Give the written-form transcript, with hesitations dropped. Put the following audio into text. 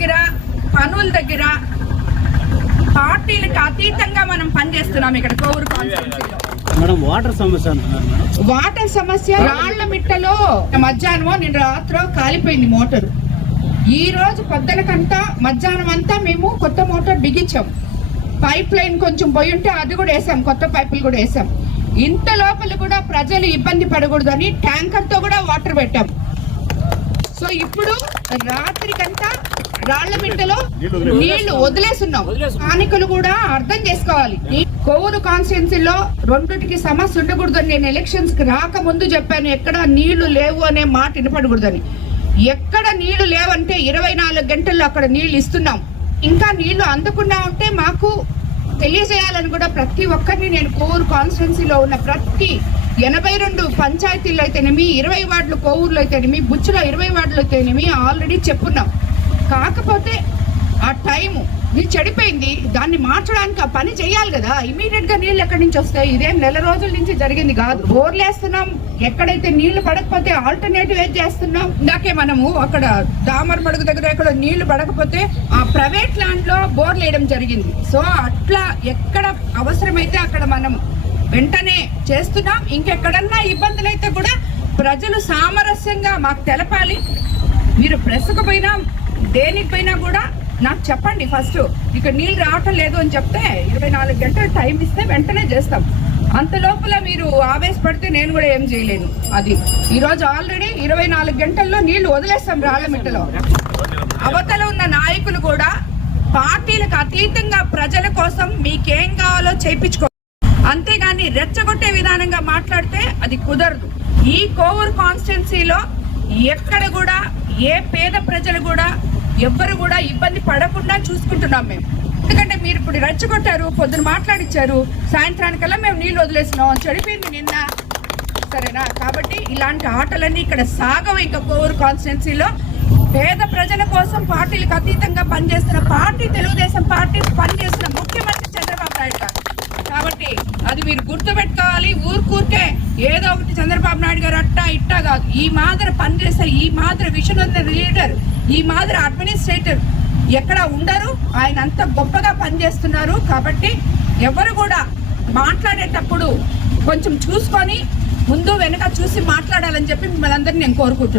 దగ్గర పనుల దగ్గర పార్టీలకు అతీతంగా మనం పనిచేస్తున్నాం ఇక్కడ కోవూరు కాన్స్టిట్యూన్సీలో. వాటర్ సమస్య రాళ్ల మిట్టలో మధ్యాహ్నమో నిన్న రాత్రో కాలిపోయింది మోటారు. ఈ రోజు పొద్దునకంతా మధ్యాహ్నం అంతా మేము కొత్త మోటార్ బిగించాం. పైప్ లైన్ కొంచెం పోయి ఉంటే అది కూడా వేసాం, కొత్త పైపులు కూడా వేసాం. ఇంత లోపల కూడా ప్రజలు ఇబ్బంది పడకూడదని ట్యాంకర్ తో కూడా వాటర్ పెట్టాం. సో ఇప్పుడు రాత్రికంతా రాళ్ల మిట్టలో నీళ్లు వదిలేస్తున్నాం. స్థానికులు కూడా అర్థం చేసుకోవాలి. కోవూరు కాన్స్టిట్యున్సీలో రెండుటికి సమస్య ఉండకూడదని నేను ఎలక్షన్స్ కి రాకముందు చెప్పాను. ఎక్కడ నీళ్లు లేవు అనే మాట వినపడకూడదని. ఎక్కడ నీళ్లు లేవంటే 24 గంటల్లో అక్కడ నీళ్లు ఇస్తున్నాం. ఇంకా నీళ్లు అందకుండా ఉంటే మాకు తెలియజేయాలని కూడా ప్రతి ఒక్కరిని నేను కోవూరు కాన్స్టిట్యున్సీలో ఉన్న ప్రతి 82 పంచాయతీల్లో అయితేనేమి, 20 వార్డులు కోవూరులో అయితేనేమి, బుచ్చులో 20 వార్డులు అయితేనేమి ఆల్రెడీ చెప్పున్నాం. కాకపోతే ఆ టైము ఇది చెడిపోయింది. దాన్ని మార్చడానికి ఆ పని చేయాలి కదా. ఇమీడియట్ గా నీళ్ళు ఎక్కడి నుంచి వస్తాయి? ఇదేం నెల రోజుల నుంచి జరిగింది కాదు. బోర్లు వేస్తున్నాం, ఎక్కడైతే నీళ్లు పడకపోతే ఆల్టర్నేటివ్ ఏం చేస్తున్నాం. ఇందాకే మనము అక్కడ దామర్ మడుగు దగ్గర ఎక్కడ నీళ్లు పడకపోతే ఆ ప్రైవేట్ ల్యాండ్ లో బోర్లు వేయడం జరిగింది. సో అట్లా ఎక్కడ అవసరమైతే అక్కడ మనం వెంటనే చేస్తున్నాం. ఇంకెక్కడన్నా ఇబ్బందులు అయితే కూడా ప్రజలు సామరస్యంగా మాకు తెలపాలి. మీరు ప్రెస్కు పోయినా దేనికి పోయినా కూడా నాకు చెప్పండి. ఫస్ట్ ఇక్కడ నీళ్ళు రావటం లేదు అని చెప్తే 24 గంటలు టైం ఇస్తే వెంటనే చేస్తాం. అంత లోపల మీరు ఆవేశపడితే నేను కూడా ఏం చేయలేను. అది ఈరోజు ఆల్రెడీ 24 గంటల్లో నీళ్లు వదిలేస్తాం రాళ్లమిట్టలో. అవతల ఉన్న నాయకులు కూడా పార్టీలకు అతీతంగా ప్రజల కోసం మీకేం కావాలో చేయించుకో, అంతేగాని రెచ్చగొట్టే విధానంగా మాట్లాడితే అది కుదరదు. ఈ కోవూరు కాన్స్టిట్యున్సీలో ఎక్కడ కూడా ఏ పేద ప్రజలు కూడా ఎవ్వరు కూడా ఇబ్బంది పడకుండా చూసుకుంటున్నాం మేము. ఎందుకంటే మీరు ఇప్పుడు రెచ్చగొట్టారు, పొద్దున మాట్లాడిచ్చారు, సాయంత్రానికల్లా మేము నీళ్ళు వదిలేసినాం, చెడిపోయింది నిన్న. సరేనా? కాబట్టి ఇలాంటి ఆటలన్నీ ఇక్కడ సాగవు. ఇంకా కోవూరు కాన్స్టిట్యున్సీలో పేద ప్రజల కోసం పార్టీలకు అతీతంగా పనిచేస్తున్న పార్టీ తెలుగుదేశం పార్టీ పనిచేస్తున్న ముఖ్యమంత్రి చంద్రబాబు నాయుడు గారు. కాబట్టి అది మీరు గుర్తుపెట్టుకోవాలి. ఊరికే ఏదో ఒకటి చంద్రబాబు నాయుడు గారు అట్టా ఇట్టా కాదు. ఈ మాదిరి పనిచేసే, ఈ మాదిరి విషన్ ఉన్న లీడర్, ఈ మాదిరి అడ్మినిస్ట్రేటర్ ఎక్కడ ఉండరు. ఆయన అంత గొప్పగా పనిచేస్తున్నారు. కాబట్టి ఎవరు కూడా మాట్లాడేటప్పుడు కొంచెం చూసుకొని ముందు వెనక చూసి మాట్లాడాలని చెప్పి మిమ్మల్ని అందరినీ నేను కోరుకుంటున్నాను.